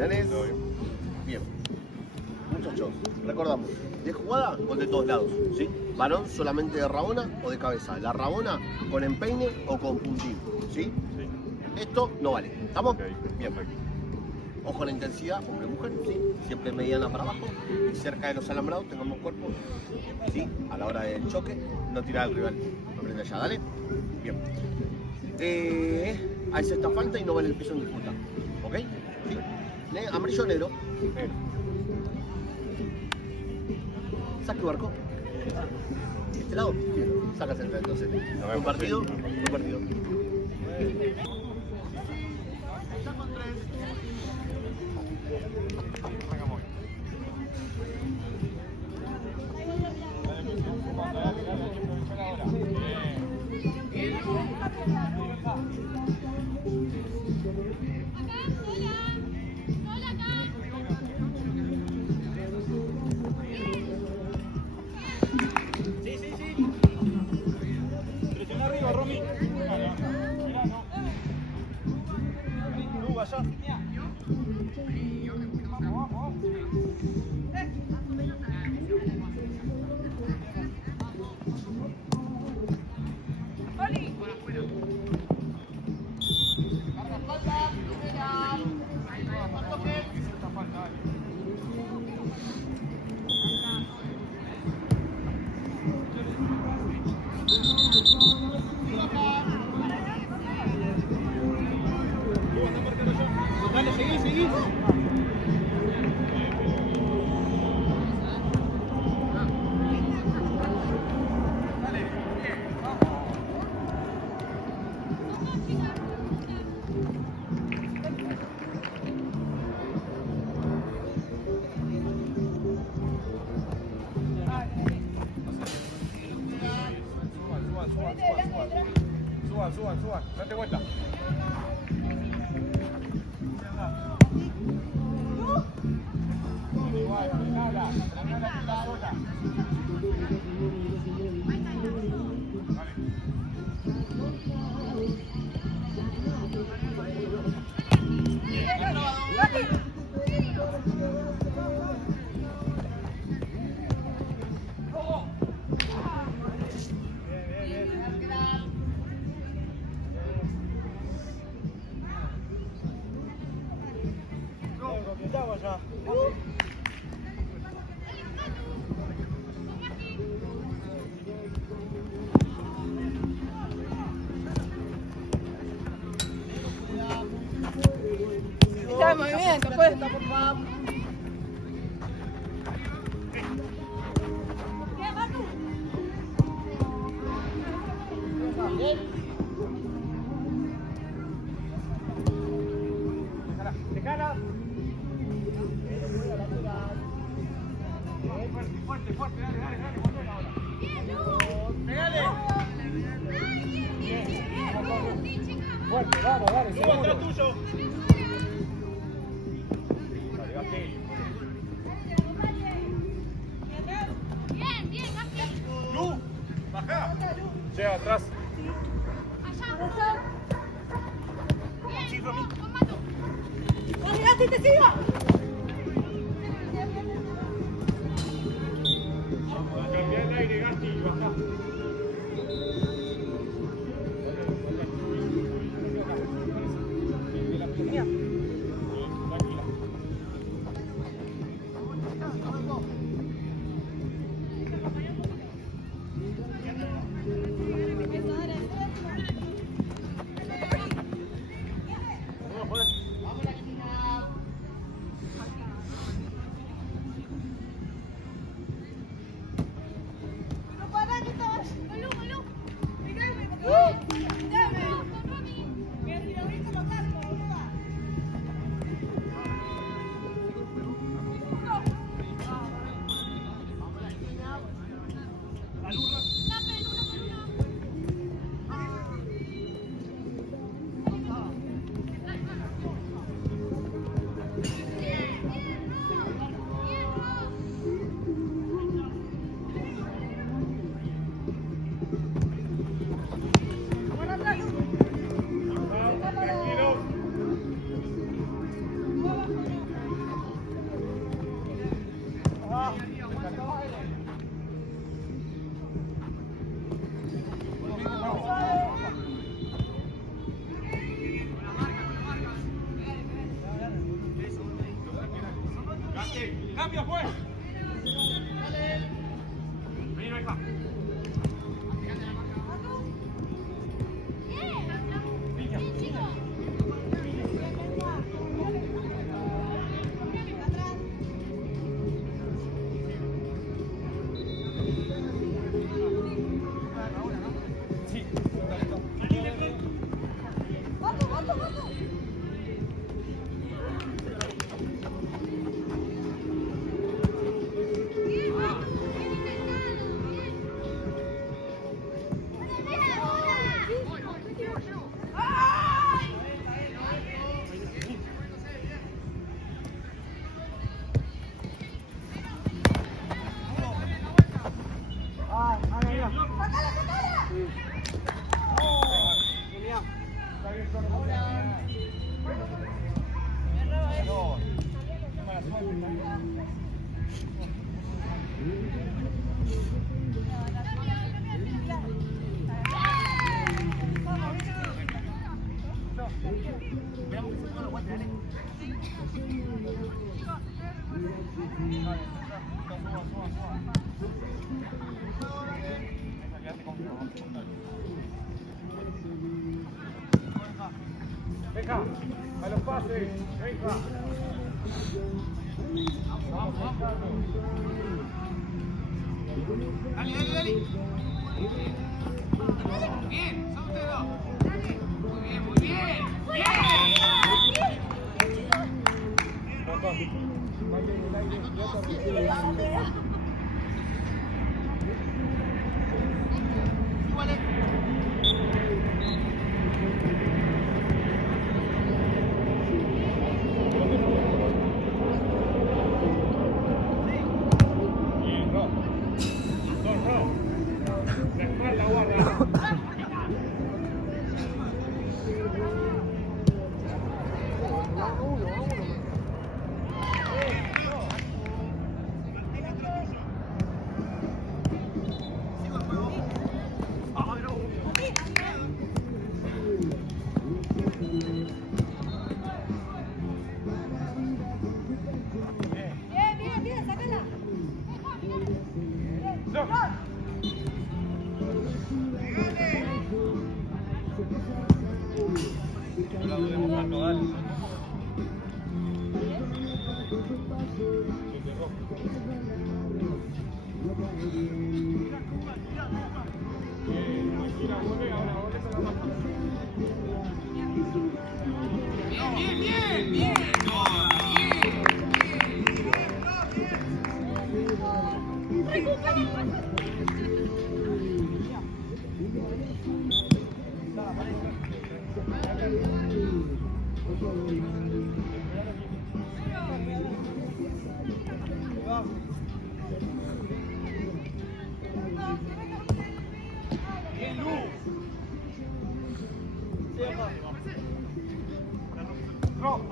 ¿Tenés? Bien. Muchachos, recordamos, de jugada o de todos lados, ¿sí? Varón solamente de rabona o de cabeza. La rabona con empeine o con puntín, ¿sí? Esto no vale. ¿Estamos? Bien. Ojo a la intensidad, hombre-mujer, ¿sí? Siempre mediana para abajo y cerca de los alambrados tengamos cuerpo, ¿sí? A la hora del choque, no tirar al rival. Aprende allá, ¿dale? Bien. Hace esta falta y no vale el piso en disputa, ¿ok? ¿Sí? Amarillo o negro. Saque barco. ¿Este lado? Bien. Saca central entonces. Un partido. Presiona arriba, Romy. Tú, vaya. Vamos. Dale, seguí. Suban. Date vuelta. Está en movimiento, pues. Dejala. Fuerte, dale. Pegale. Fuerte, vamos, dale. Seguro. Atrás tuyo. Dale, Gasti. Bien, Gasti. Lu, baja. Llega atrás. Sí, Romy. ¡Dale, Gasti, te sigo! Cambiar el aire, Gasti, y baja. Cambio, pues. Vení, Benja. Venga, a los pases, venga. Vamos, vamos. Dale, dale, dale. Bien, son ustedes dos. Muy bien, muy bien.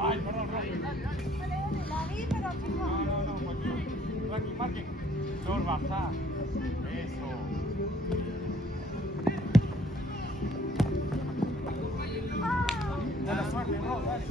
Ay, perdón, La vi, pero chico. No, marquen. Flor, baja. Eso. Dale suerte, no, dale.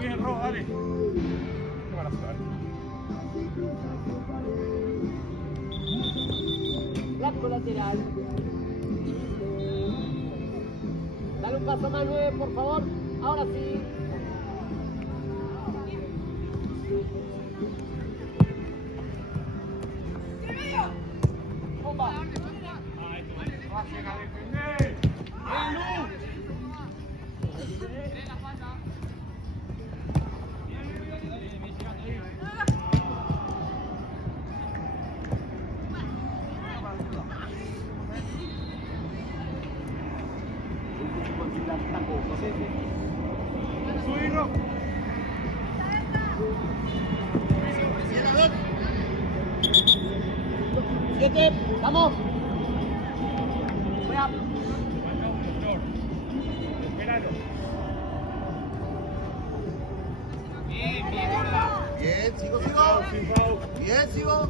Bien, Ro, dale. Qué mala suerte. Chico lateral. Dale un paso más, 9, por favor. Ahora sí. Siete, vamos. Fuera. Bien, sigo. Bien, sigo.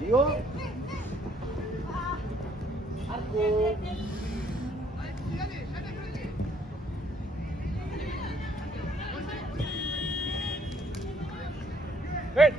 Sigo. Arco. ¡Ven!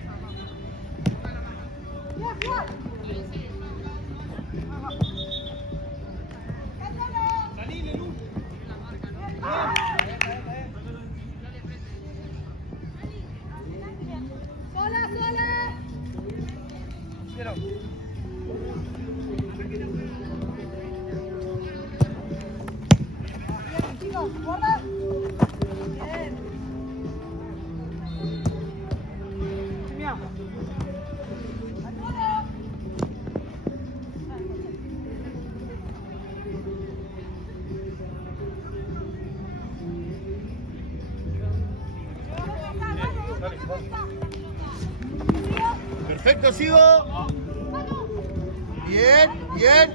Perfecto, sigo. Bien, bien.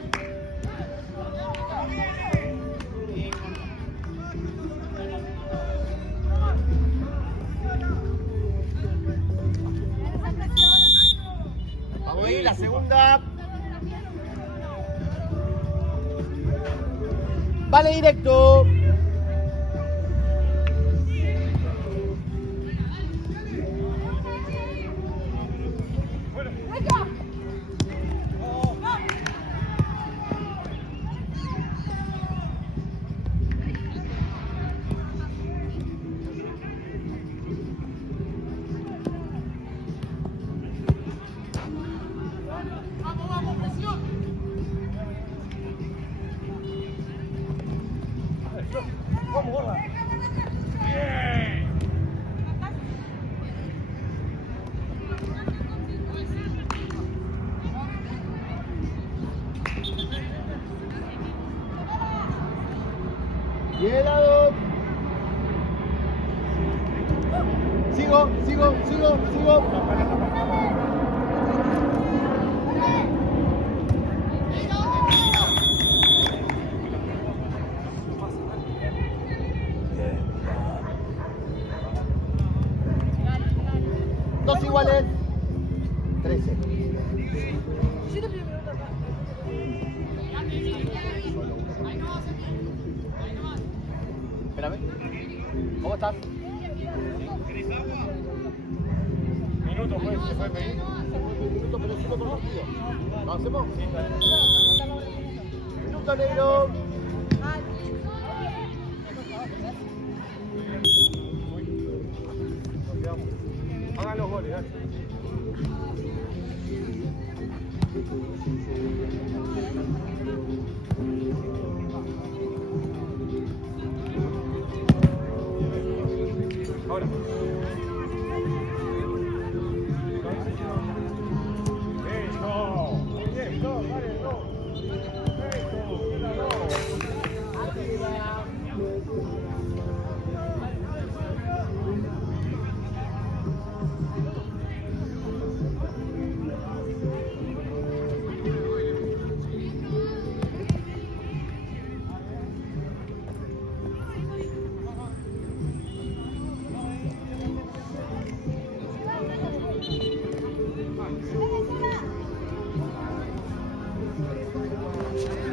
Vamos a ir, la segunda. Vale, directo. Bien, lado. Sigo. Dos iguales. 13. Espérame. ¿Cómo estás? Minuto fue, se fue pedir. Minuto, pero es otro partido. ¿Lo hacemos? Sí, Minuto negro. Nos quedamos. Hagan los goles, dale. Ahora. Eso. Muy bien, no, dale, no. Eso, míralo.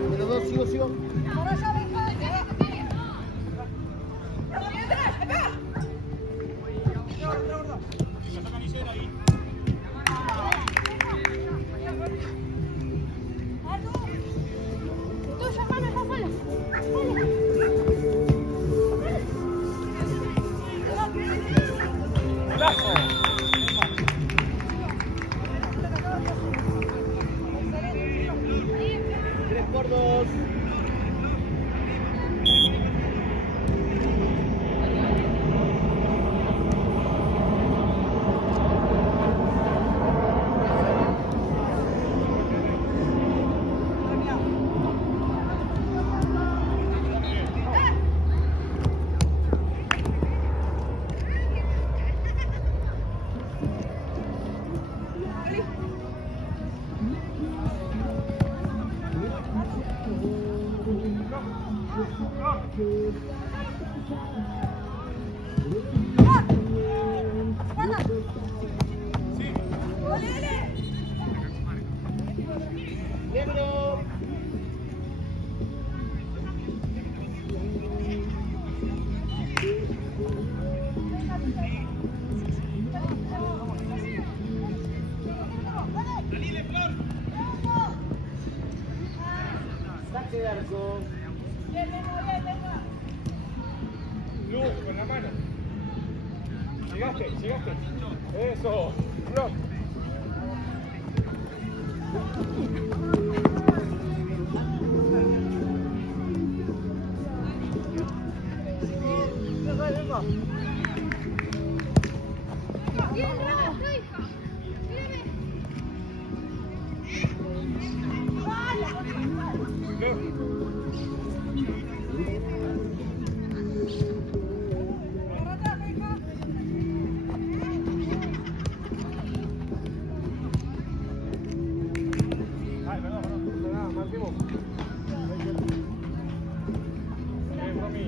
Número 2, sigo. Saque de arco. Luz, con la mano. Llegaste. Eso. Flor.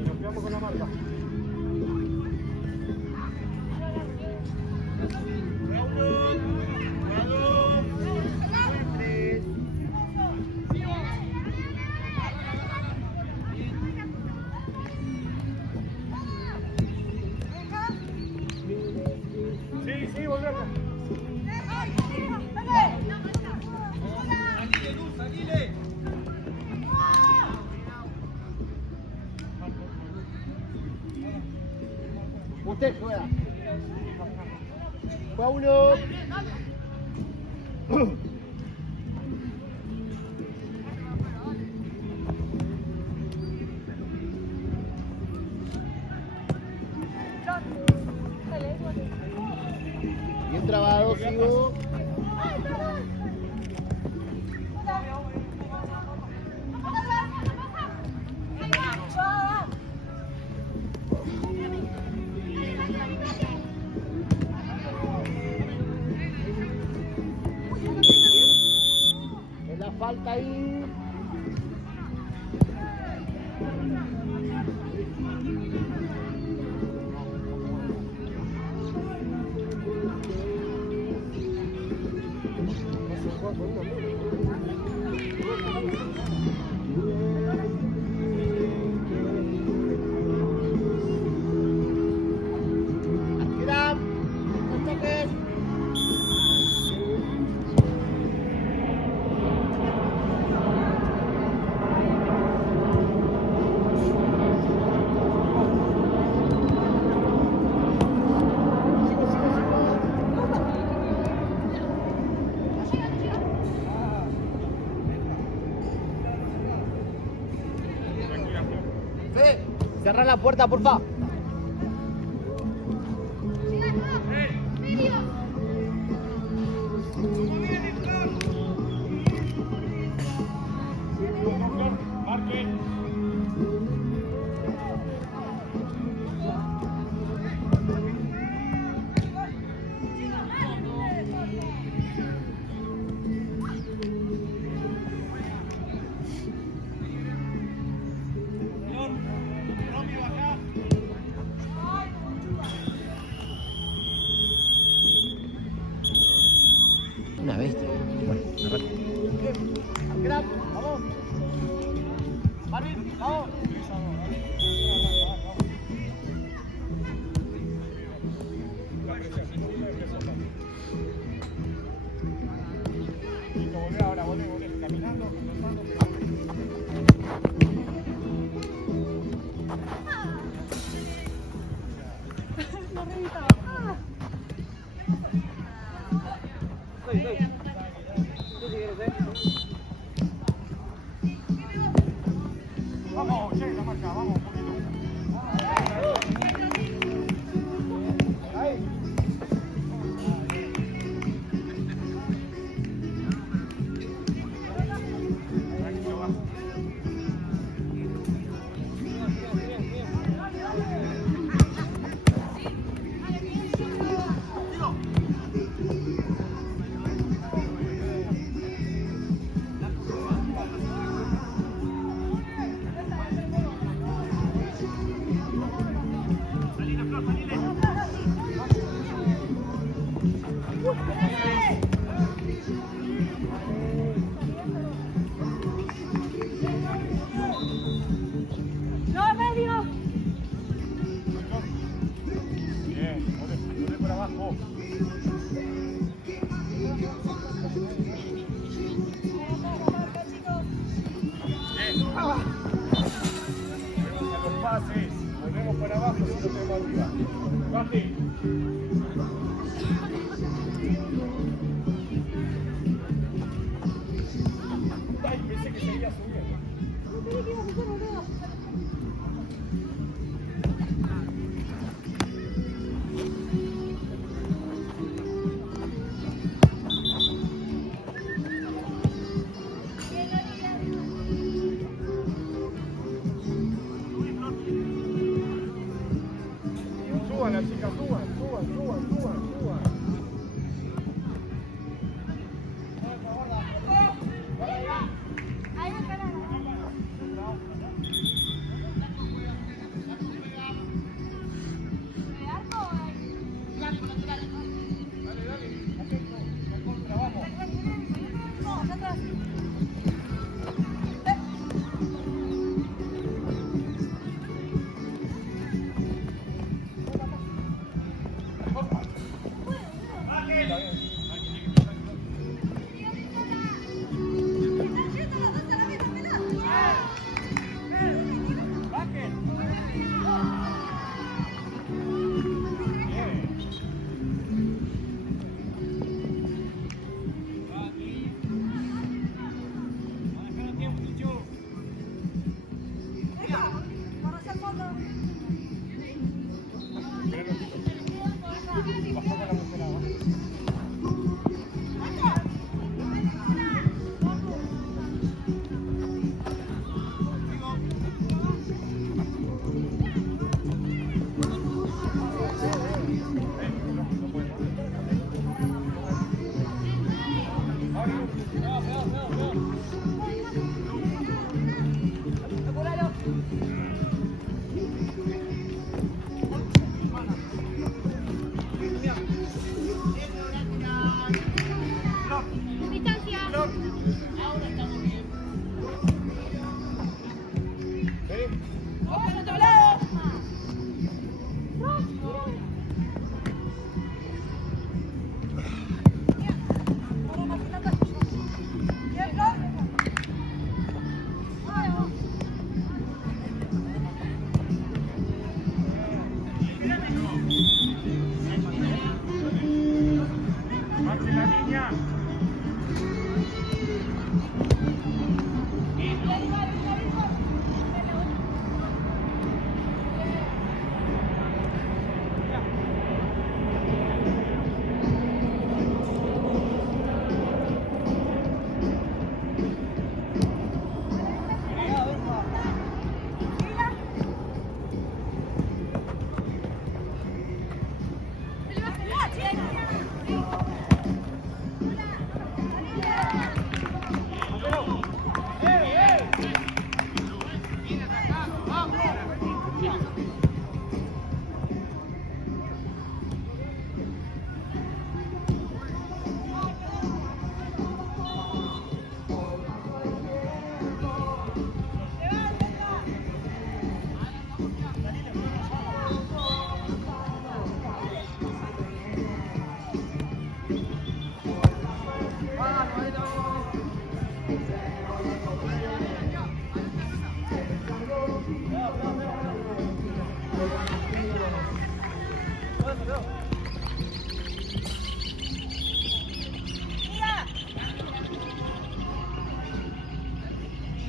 Nos quedamos con la marca. Sí, volvé acá. Usted juega. Juega uno. Bien trabado, sigo. Es la falta ahí. Mira, no toques. Fe, cerrá la puerta, porfa. Marque. Una bestia. Bueno, arranca. Grab, vamos. Marvin, vamos. Listo, volvé ahora, volvé. Caminando, conversando. No reventaba. Vamos, che, la marca, vamos un poquito. Ahí. Tranquilo, va. ¡Salile! Basti. Ay, pensé que seguía subiendo. No tenía que ir a hacer boludo. Suban las chicas, suban. Ahí va a parar. ¿De arco o ahí? Lateral. No, allá atrás. Para hacer foto. Bajó con la mujer abajo. Distancia. ¡Ojo al otro lado! Marche la niña.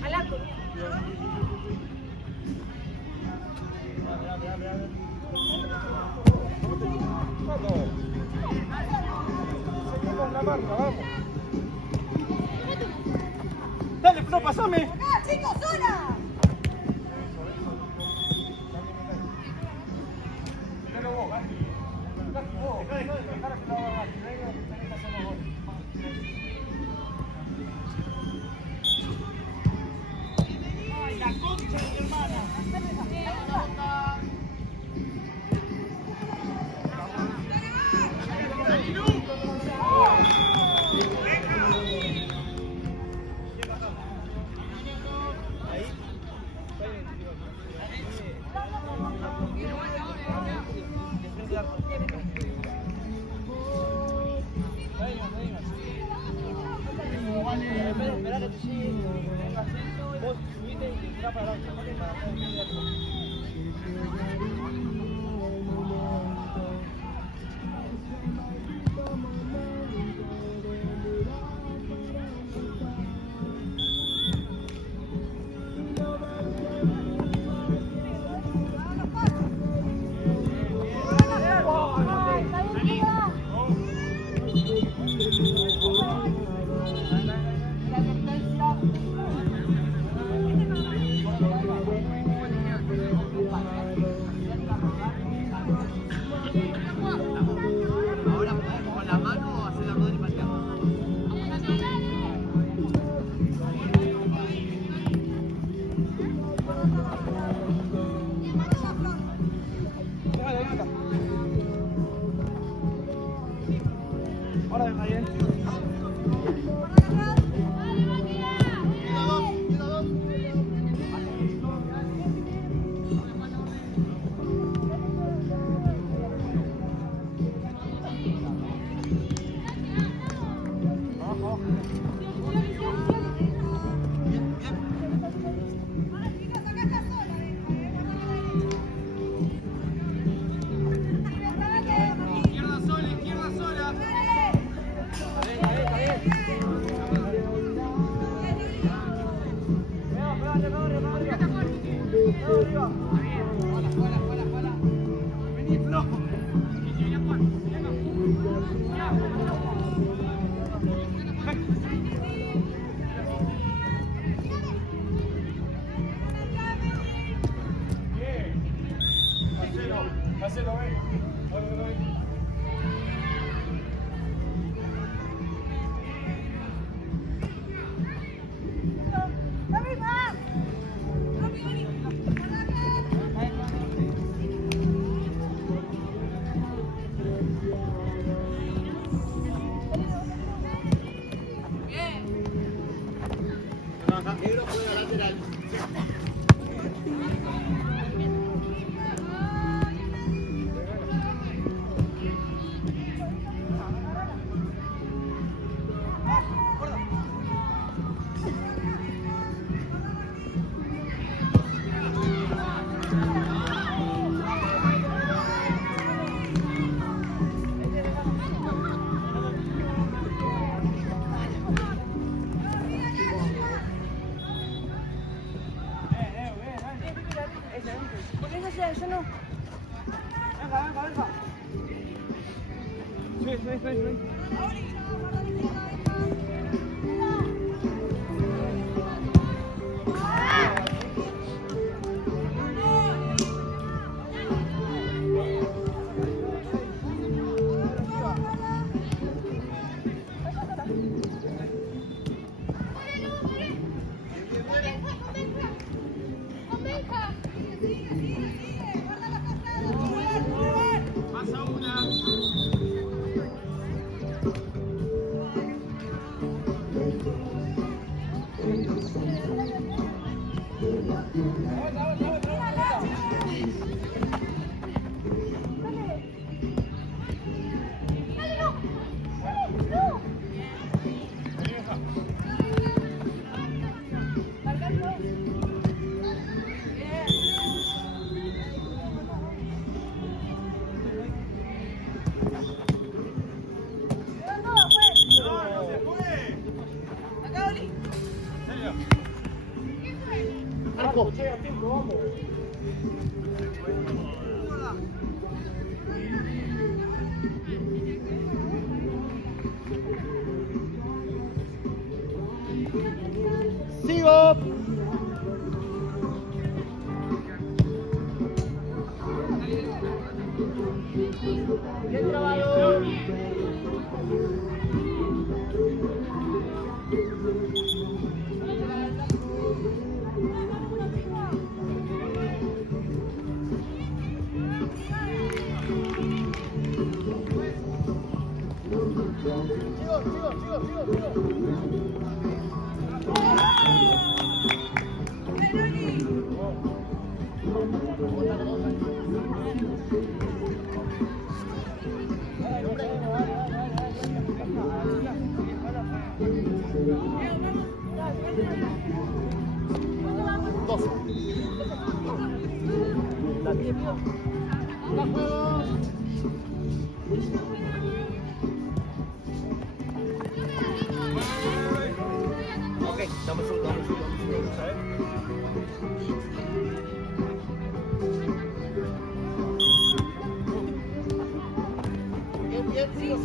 Al arco. Vamos. Seguimos la marca, vamos. Dale, Flo, pasame. ¡Acá, chicos, sola! Míralo vos, Basti. Vos. Dejá de dejar que lo haga Basti. Venga, que tenés que hacer los goles. Ay, la concha de mi hermana. Esperá que te sigue, venga así, vos subite y tirá para adelante, para atrás, Ahora con la mano hacer la rodilla y patear. Ahora ven, Javier. Marcelo, ven. Negro juega lateral. Yo no. Venga. Sí. Marco. Sigo. Bien trabado. Ok, dame un segundo, ¿sabes? Bien, sigo.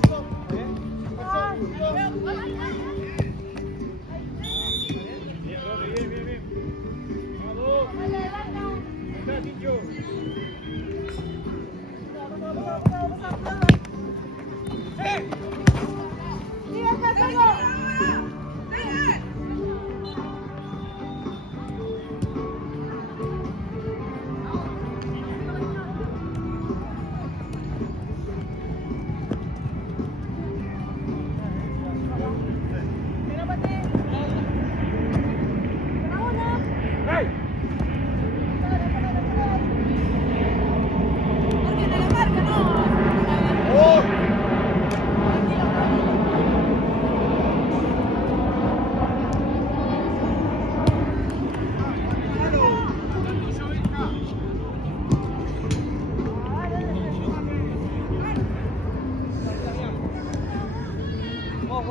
Vos.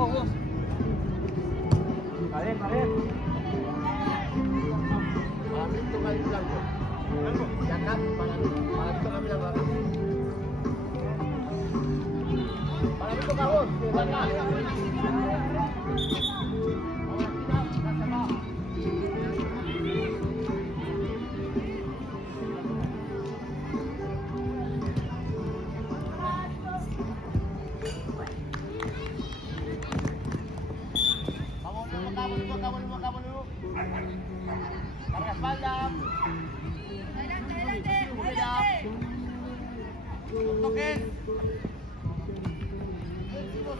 Vale. Para mí toca el blanco. Y acá, para mí toca mirar acá. Para mí toca vos, de acá. Volvemos acá. Carga espalda. Adelante. No toques. Sigo.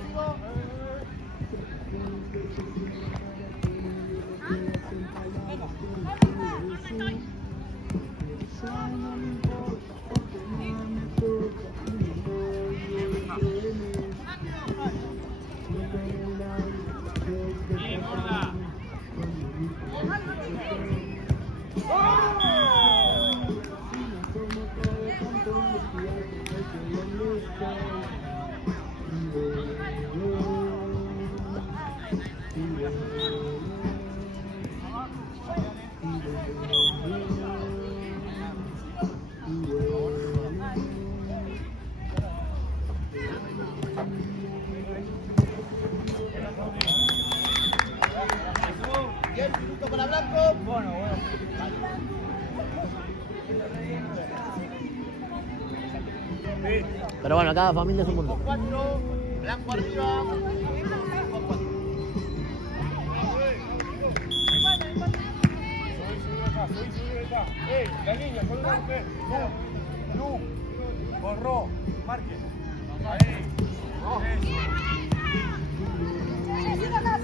Para Blanco. Bueno. Pero bueno, cada familia es un mundo. 4, Blanco arriba. 4. La niña, con una mujer. Lu. Borró. Marque. Ahí. Sigue acá.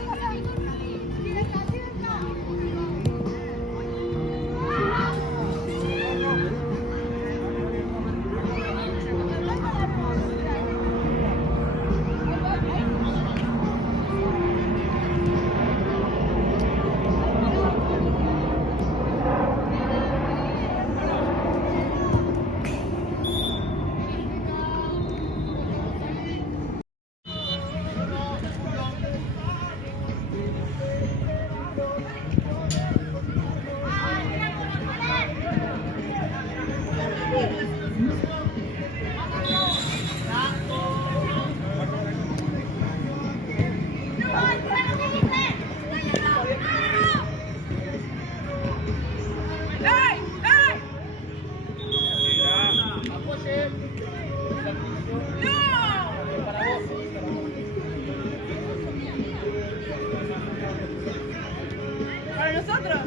¿Para nosotros?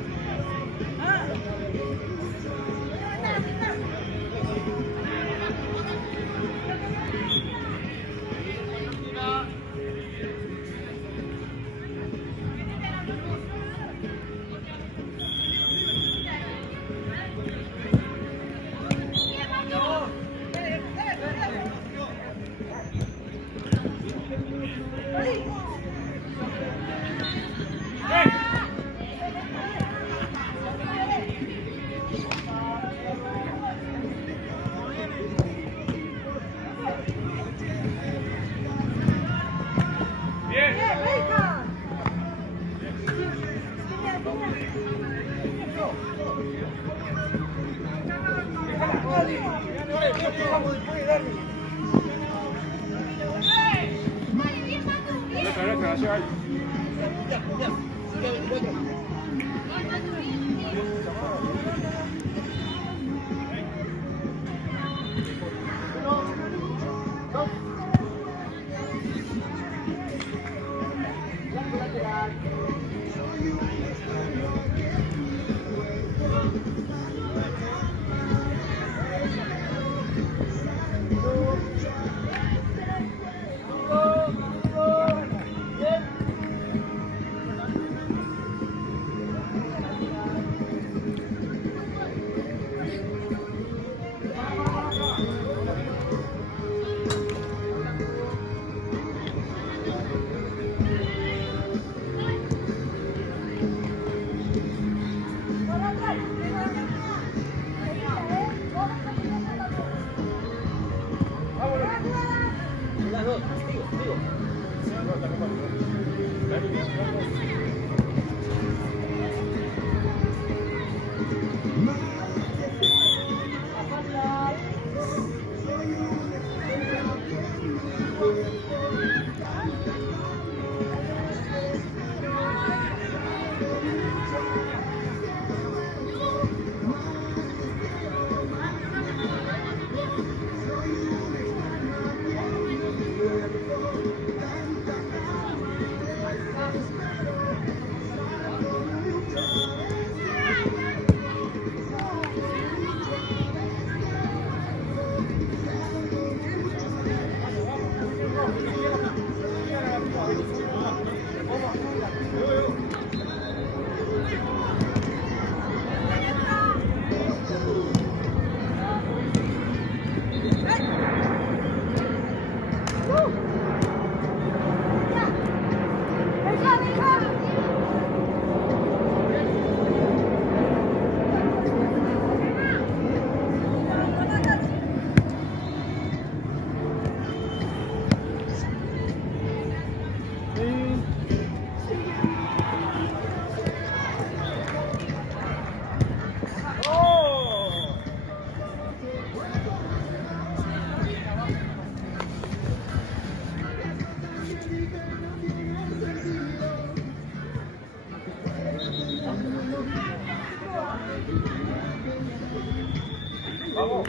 Vamos.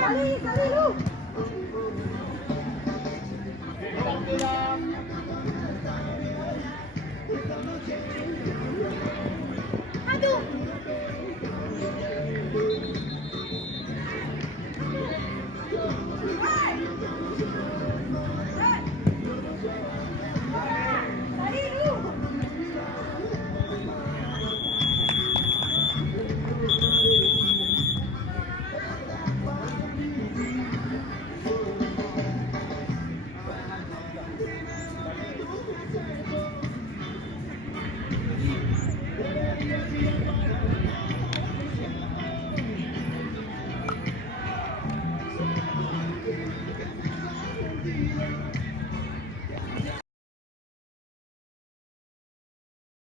Salí, salí, Lu.